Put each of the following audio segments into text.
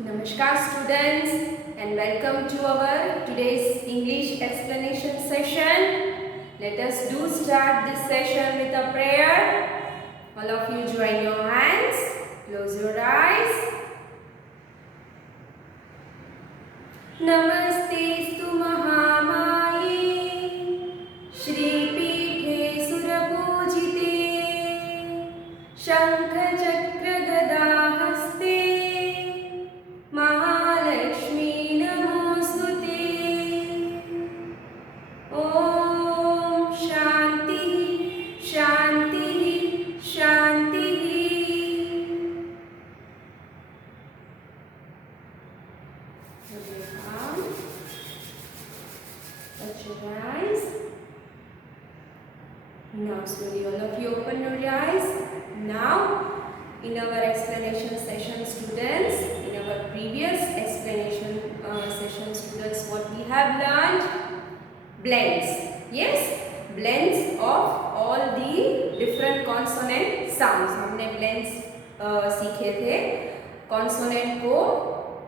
Namaskar students and welcome to our today's English explanation session. Let us do start this session with a prayer. All of you join your hands, close your eyes. Namaste Mahamaye Shri Pite Surapujite Shankh Chakra Gada Haste Mahalakshmi नमोस्तुते ओम शांति शांति शांति Touch your eyes. Now slowly all of you open your eyes. Now in our explanation session students, in our previous explanation session students, what we have learned? Blends. Yes, blends of all the different consonant sounds. हमने blends सीखे थे. Consonant को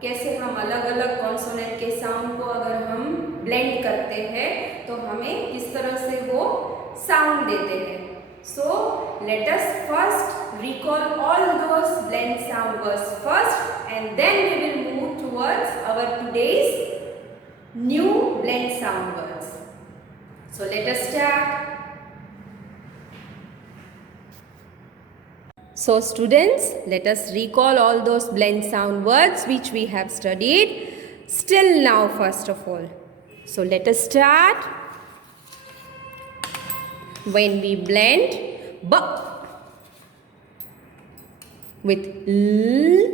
कैसे हम अलग अलग consonant के sound को अगर हम blend करते हैं तो हमें किस तरह से वो sound देते हैं. So let us first recall all those blend sound words first and then we will move towards our today's new blend sound words. So let us start. So students, let us recall all those blend sound words which we have studied still now first of all. So let us start. When we blend b with l,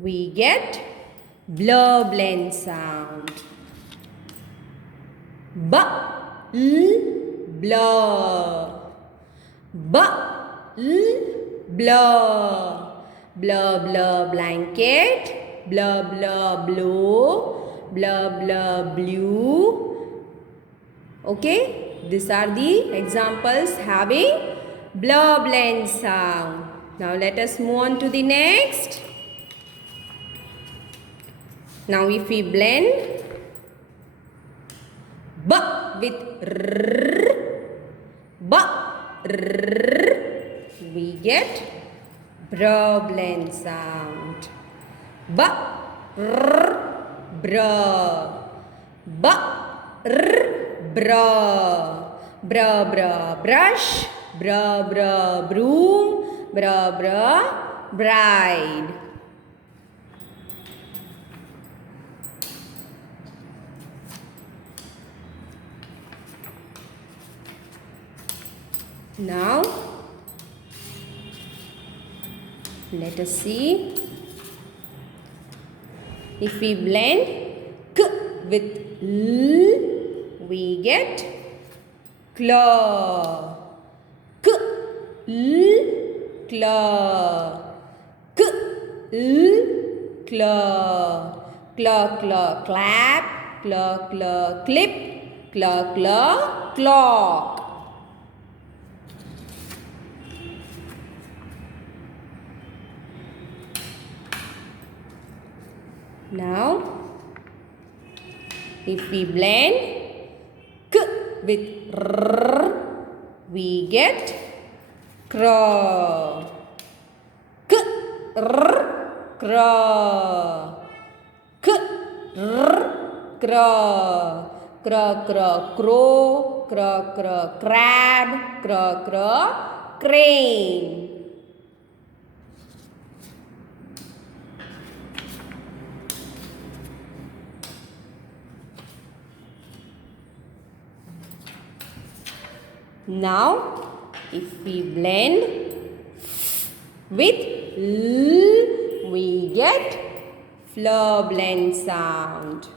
we get blur blend sound. B, l, blur. B, l, blur. Blur, blur, blanket. Blur, blur, blow. Blur, blur, blue. Okay? These are the examples having blur blend sound. Now let us move on to the next. Now if we blend b with r, b, r, we get br blend sound. B, r, br. B, r, bra. Bra, bra, brush. Bra, bra, broom. Bra, bra, bride. Now, let us see. If we blend k with l, we get claw. K, l, claw. K, l, claw. Claw, claw, clap. Claw, claw, clip. Claw, claw, clock. Now, if we blend k with r, we get craw. K, r, craw. K, r, craw. Craw, craw, crow. Craw, craw, crab. Craw, craw, crane. Now, if we blend with l, we get fleur blend sound.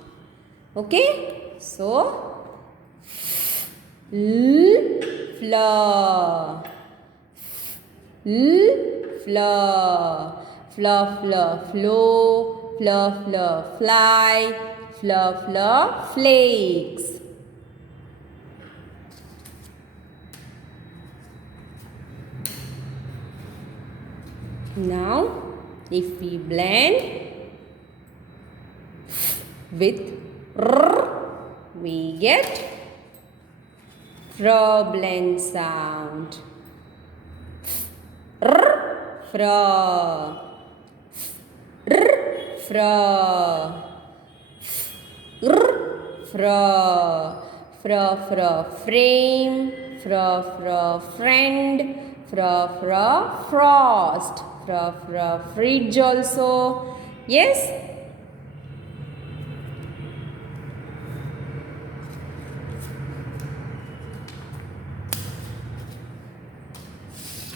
Okay? So, l, fleur. L, fleur. Fleur, fleur, flow. Fleur, fleur, fly. Fleur, fleur, flakes. Now, if we blend With R, we get fro blend sound. R, fro. R, fro. R, fro. Fro, fro, frame. Fro, fro, friend. Fro, fro, frost. Fro, fro, fridge also. Yes?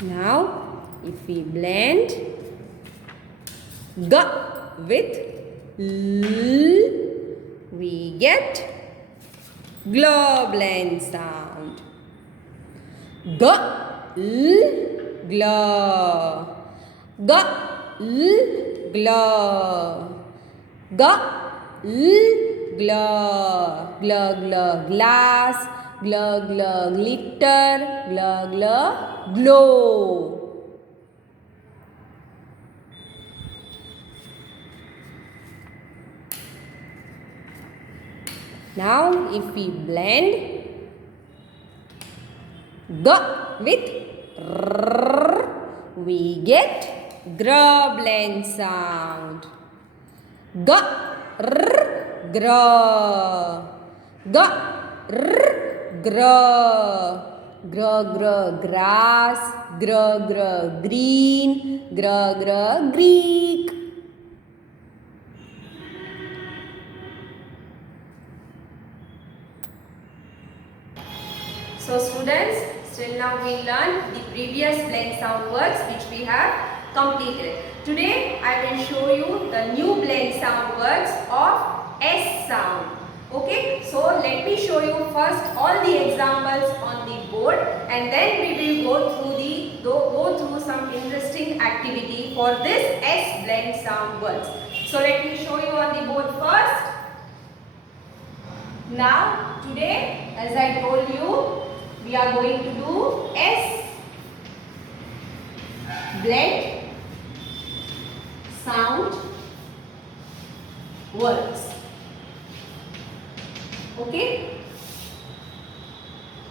Now, if we blend G with L, we get glow blend sound. G, L, glow. G, L, glow. G, L, glow. Glow, glow, glass. Glow, glow, glitter. Glow, glow, glow. Now, if we blend G with R, we get grow blend sound. G, R, grow. G, R, grow. Grow, grow, grass. Grow, grow, green. Grow, grow, Greek. So students, still now we learned the previous blend sound words which we have completed. Today I will show you the new blend sound words of S sound. Okay, so let me show you first all the examples on the board, and then we will go through some interesting activity for this S blend sound words. So let me show you on the board first. Now today, as I told you, we are going to do S blend sound words. Okay.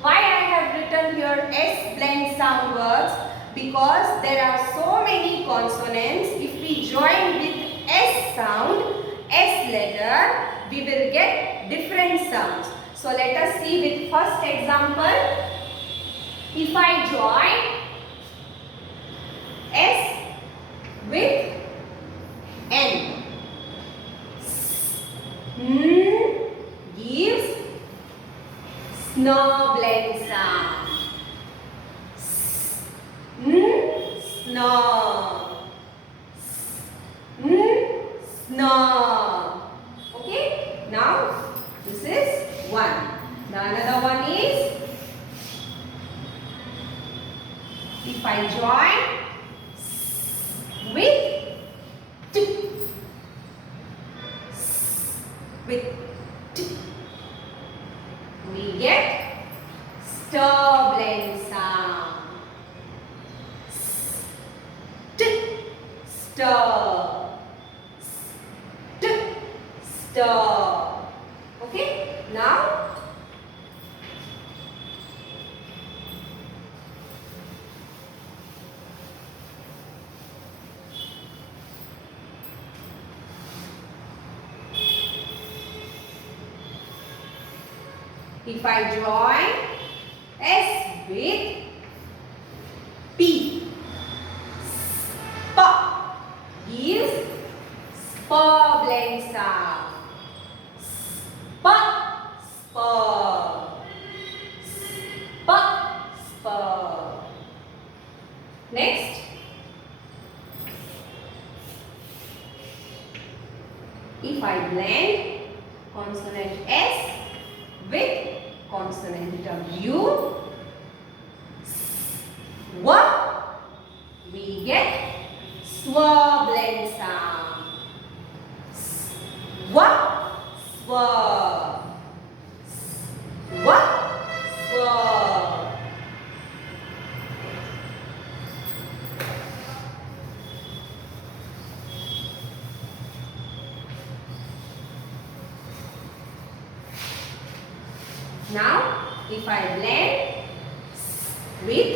Why I have written here S blend sound words? Because there are so many consonants. If we join with S sound, S letter, we will get different sounds. So let us see with first example. If I join S with N, gives snow blend sound. Snow. Snow. Okay. Now this is one. The another one is, if I join with T, with T, we get stir blend sound. T, stir. T, stir. Okay, now if I join S with P, spa, gives spur blend sound. Spa, spur. Spa, spur. Next, if I blend consonant S with consonant W, we get swar blend sound. Swar. Swar. If I blend with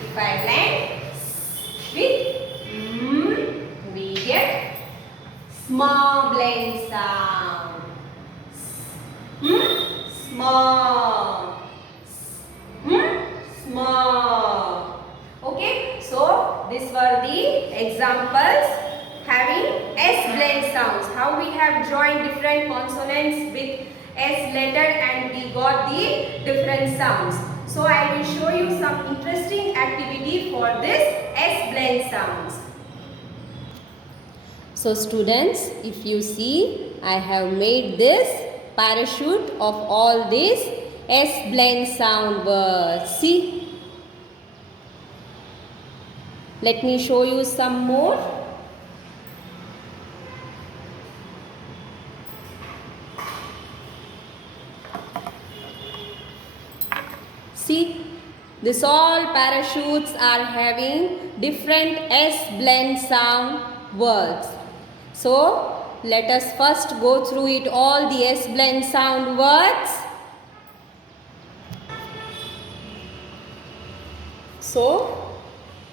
if I blend with we get small blend sound. Small. Small. Okay, so these were the examples having S blend sounds. How we have joined different consonants with S letter and we got the different sounds. So I will show you some interesting activity for this S blend sounds. So students, if you see, I have made this parachute of all these S blend sound words. See? Let me show you some more. See, this all parachutes are having different S blend sound words. So, let us first go through it all the S blend sound words. So,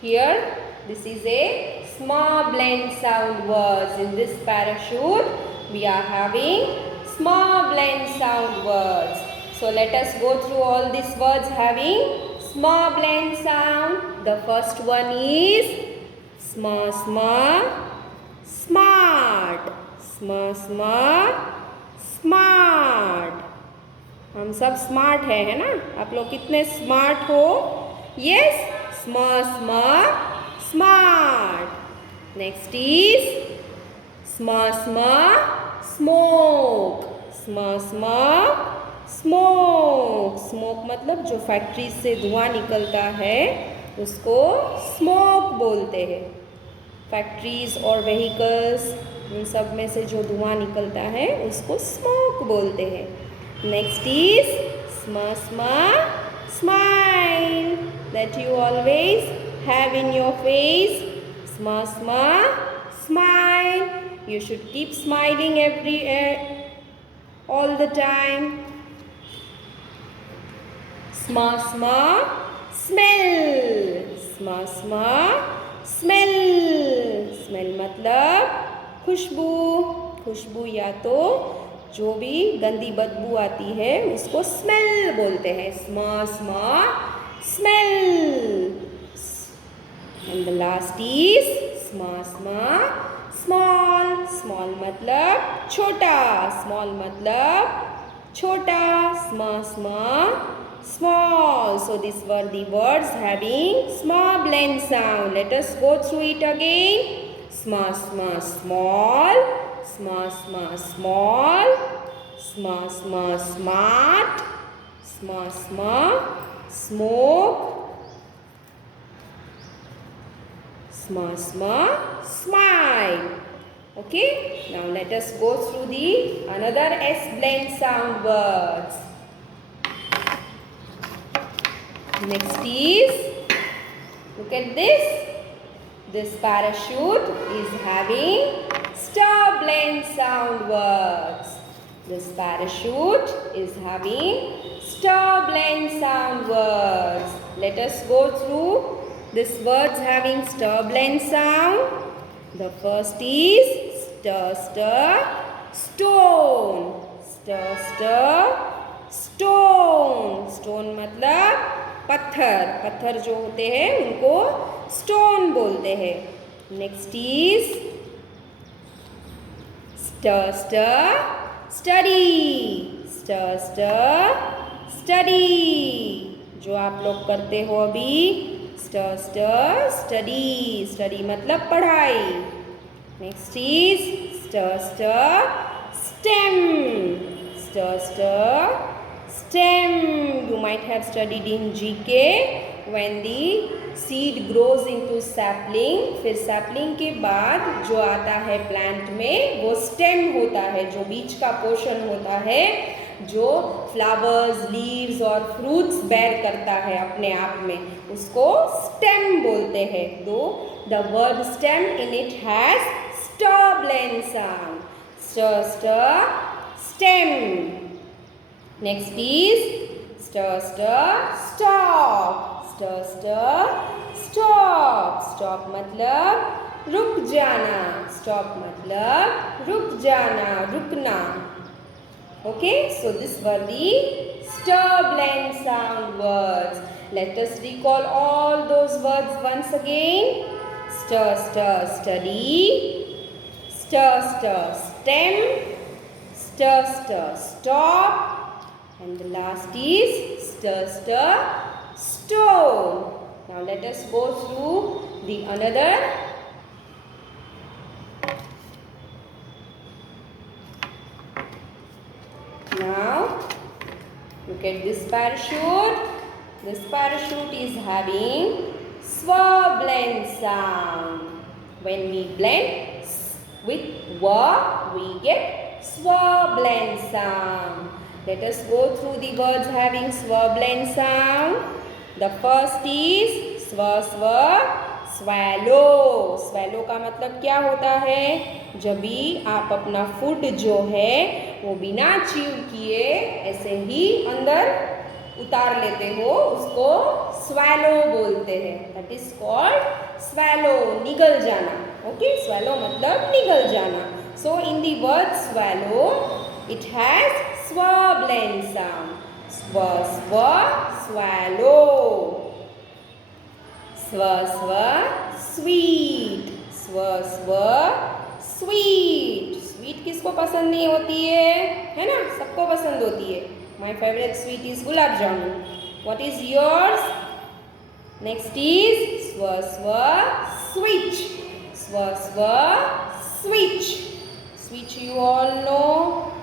here this is a small blend sound words. In this parachute, we are having small blend sound words. So let us go through all these words having small blend sound. The first one is smart. हम सब smart है ना? आप लोग कितने smart हो? Yes, smart. Next is smoke मतलब जो फैक्ट्री से धुआं निकलता है उसको स्मोक बोलते हैं. फैक्ट्रीज और व्हीकल्स इन सब में से जो धुआं निकलता है उसको स्मोक बोलते हैं. Next is smile that you always have in your face. Smile. You should keep smiling all the time. Smell. Smell मतलब खुशबू या तो जो भी गंदी बदबू आती है उसको स्मेल बोलते हैं. Smell. And the last is small मतलब छोटा. Small. So these were the words having small blend sound. Let us go through it again. Small. Smart. Smoke. Smile. Okay, now let us go through the another S blend sound words. Next is, look at this parachute is having star blend sound words. This parachute is having star blend sound words. Let us go through these words having star blend sound. The first is stir, stone. Stone मतलब पत्थर जो होते हैं उनको stone बोलते हैं. Next is study जो आप लोग करते हो अभी. स्टडी मतलब पढ़ाई. Next is stem. You might have studied in GK when the seed grows into sapling. फिर sapling के बाद जो आता है प्लांट में वो stem होता है, जो बीच का पोर्शन होता है जो फ्लावर्स, लीव्स और फ्रूट्स बेयर करता है अपने आप में, उसको स्टेम बोलते हैं. Though the word stem in it has str blend sound. Stem. Next is stir, stir, stop. Stir, stir, stop. Stop मतलब रुक जाना. Stop मतलब रुक जाना, रुकना. Okay, so this were the stir blend sound words. Let us recall all those words once again. Stir, stir, study. Stir, stir, stem. Stir, stir, stop. And the last is stir, stir, stone. Now let us go through the another. Now look at this parachute. This parachute is having swar blend sound. When we blend with wa, we get swar blend sound. Let us go through the words having swar blend sound. The first is swar, swar, swallow. Swallow का मतलब क्या होता है? जब भी आप अपना food जो है वो बिना च्यू किए ऐसे ही अंदर उतार लेते हो, उसको swallow बोलते हैं. That is called swallow, निगल जाना. Okay, swallow मतलब निगल जाना. So in the word swallow, it has swar blend sound. Swar, swar, swallow. Swar, swar, sweet. Swar, swar, sweet. Sweet किसको पसंद नहीं होती है ना? सबको पसंद होती है. My favorite sweet is gulab jamun. What is yours? Next is swar, swar, switch. Swar, swar, switch. Switch you all know.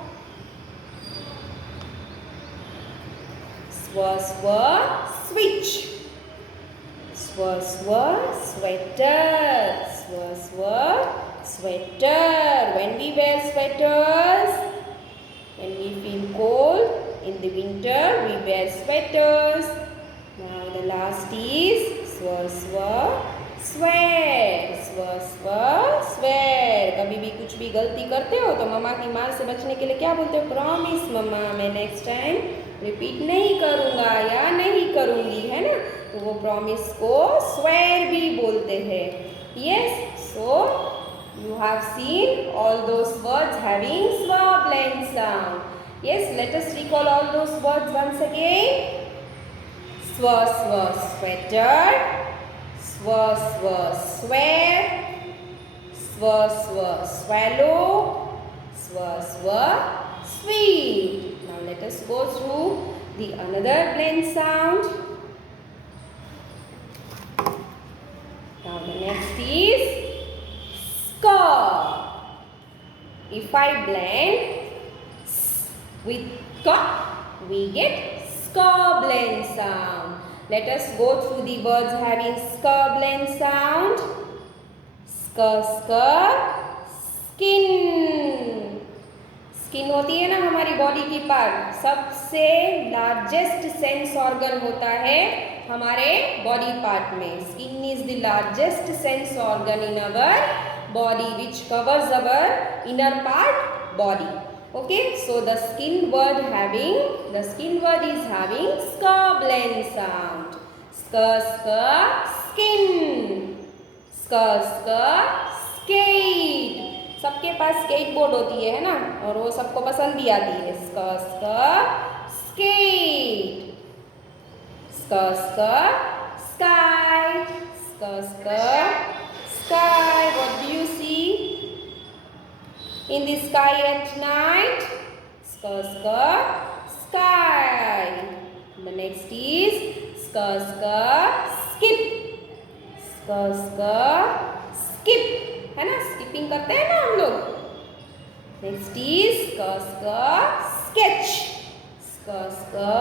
Swar, swar, switch. Swar, swar, sweater. Swar, swar, sweater. When we wear sweaters, when we feel cold in the winter, we wear sweaters. Now the last is swar, swar, swear. Swar, swar, swear. कभी भी कुछ भी गलती करते हो तो मम्मा की मार से बचने के लिए क्या बोलते हो? प्रॉमिस मम्मा, मैं नेक्स्ट टाइम रिपीट नहीं करूँगा या नहीं करूँगी, है ना? तो वो प्रॉमिस को स्वेयर भी बोलते हैं. Yes, so you have seen all those words having swar blend sound. Yes, let us recall all those words once again. Swar, swar, sweater. Swar, swar, swear. Swar, swar, swallow. Swar, swar, sweet. Now let us go through the another blend sound. Now the next is ska. If I blend s with ka, we get ska blend sound. Let us go through the words having ska blend sound. Ska, ska, skin. Skin होती है ना हमारी body की part, सबसे largest sense organ होता है हमारे body part में. Skin is the largest sense organ in our body which covers our inner part body. Okay, so the skin word is having ska blend sound. Ska, ska, skin. Ska, ska, skate. सबके पास skate board होती है ना, और वो सबको पसंद भी आती है. Ska, ska, skate. Ska, ska, sky. Ska, ska, sky. What do you see in the sky at night? Ska, ska, sky. The next is ska, ska, skip. Ska, ska, skip. है ना, स्किपिंग करते हैं ना हम लोग. Next is ska, ska, sketch. Ska, ska,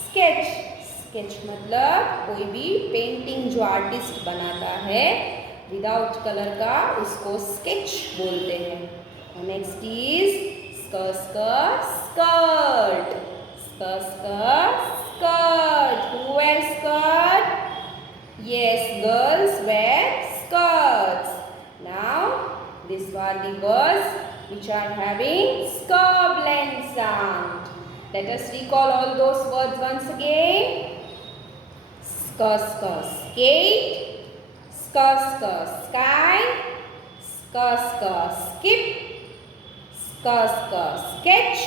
sketch. Sketch मतलब कोई भी पेंटिंग जो आर्टिस्ट बनाता है विदाउट कलर का, उसको स्केच बोलते हैं. Next is ska, ska, skirt. Ska, ska, skirt. Who wears skirt? Yes, girls wear skirts. Now, these are the words which are having ska blend sound. Let us recall all those words once again. Skate, sky, skip, sketch,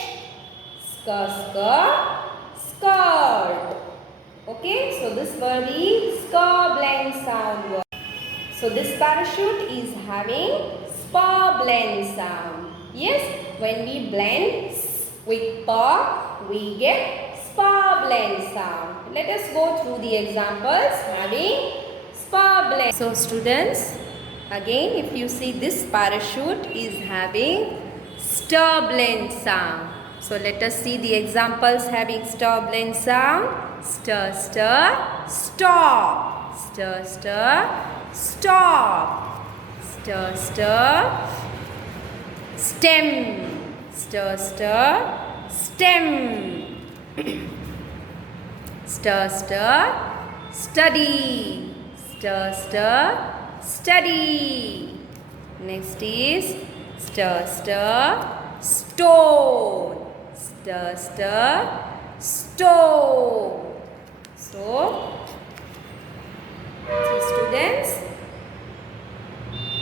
skirt. Okay, so this word is blend sound word. So this parachute is having blend sound. Yes, when we blend with we get blend sound. Let us go through the examples having blend. So students, again if you see this parachute is having blend sound. So let us see the examples having blend sound. Stir, stop. Stir, stop. Stir, stem. Stir, stem. Stir, study. Stir, study. Next is stir, stone. Stir, stone. So, see students,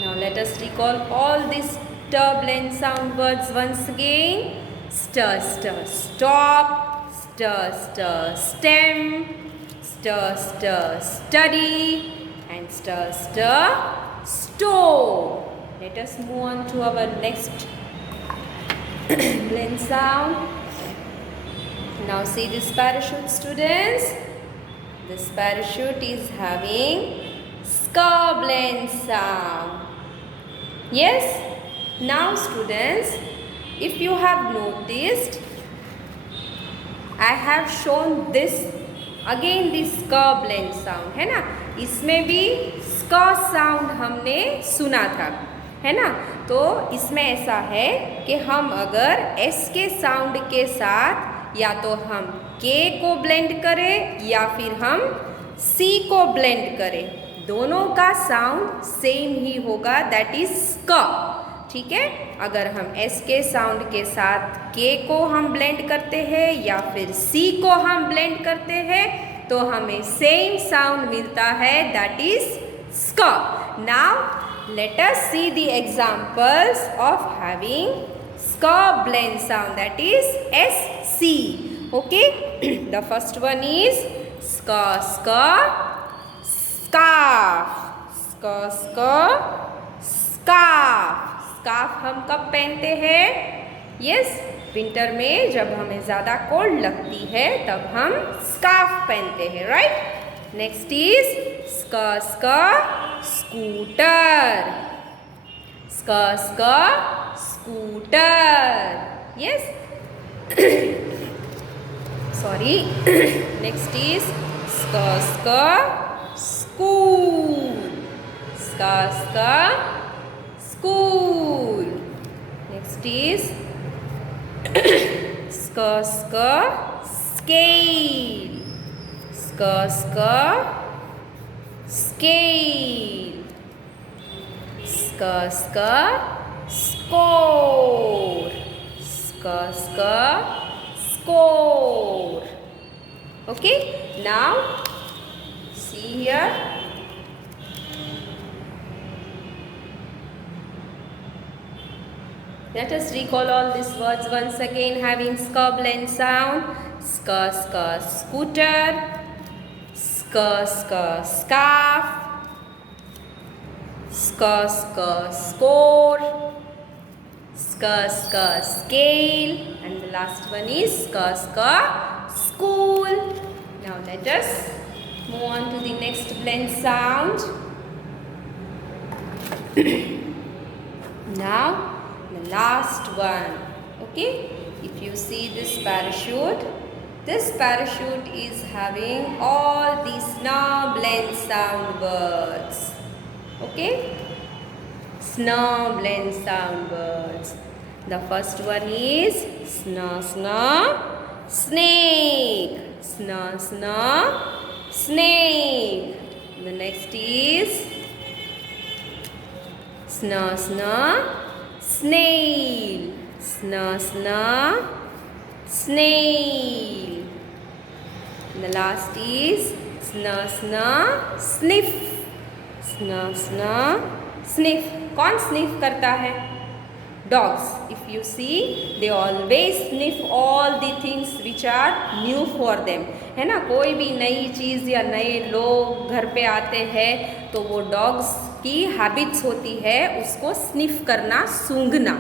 now let us recall all these blend sound words once again. Stir, stop. Stir, stem. Stir, study. And stir, stone. Let us move on to our next blend sound. Now see this parachute, students. This parachute is having blend sound. Yes? Now students, if you have noticed, I have shown this again this blend sound है ना, इसमें भी sound हमने सुना था है ना। तो इसमें ऐसा है कि हम अगर एस के साउंड के साथ या तो हम के को ब्लेंड करें या फिर हम सी को ब्लेंड करें, दोनों का साउंड सेम ही होगा, दैट इज क। ठीक है, अगर हम एस के साउंड के साथ के को हम ब्लेंड करते हैं या फिर सी को हम ब्लेंड करते हैं तो हमें सेम साउंड मिलता है, that is sc. Now let us see the examples of having sc blend sound, that is S C. Okay, the first one is sc scarf. Scarf हम कब पहनते हैं? यस, विंटर में जब हमें ज़्यादा कोल्ड लगती है तब हम स्कार्फ पहनते हैं, right. Next is scooter. Scooter, yes. Sorry, next is school. school. Next is scale. Scale. Score. Score. Okay, now see here. Let us recall all these words once again having blend sound. Scooter, scarf, score, scale, and the last one is school. Now let us move on to the next blend sound. Now the last one. Okay, if you see this parachute is having all these blend sound words. Okay, blend sound words. The first one is snake. Snake. The next is snail. snail. And the last is sniff. Sniff. कौन sniff करता है? Dogs. If you see, they always sniff all the things which are new for them. है ना, कोई भी नई चीज़ या नए लोग घर पे आते हैं तो वो डॉग्स की हैबिट्स होती है उसको स्निफ करना, सूंघना.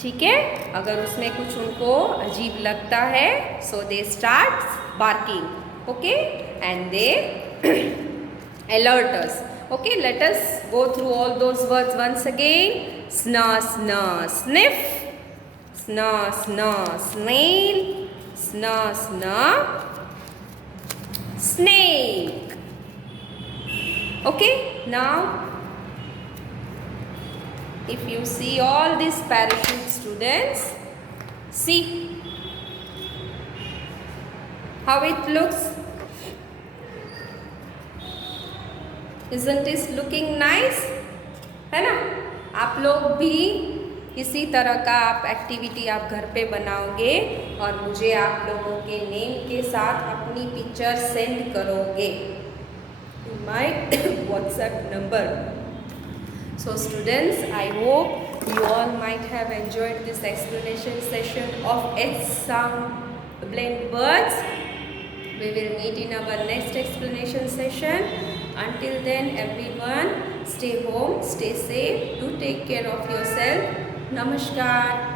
ठीक है, अगर उसमें कुछ उनको अजीब लगता है so they start barking. Okay, and they alert us. Okay, let us go through all those words once again. Sniff. Snail. Snake. Okay, now if you see all these parachute students, see how it looks. Isn't it looking nice? है ना, आप लोग भी इसी तरह का आप activity आप घर पे बनाओगे और मुझे आप लोगों के नेम के साथ अपनी पिक्चर सेंड करोगे to my WhatsApp number. So students, I hope you all might have enjoyed this explanation session of H sound blend words. We will meet in our next explanation session. Until then, everyone, stay home, stay safe, do take care of yourself. Namaskar.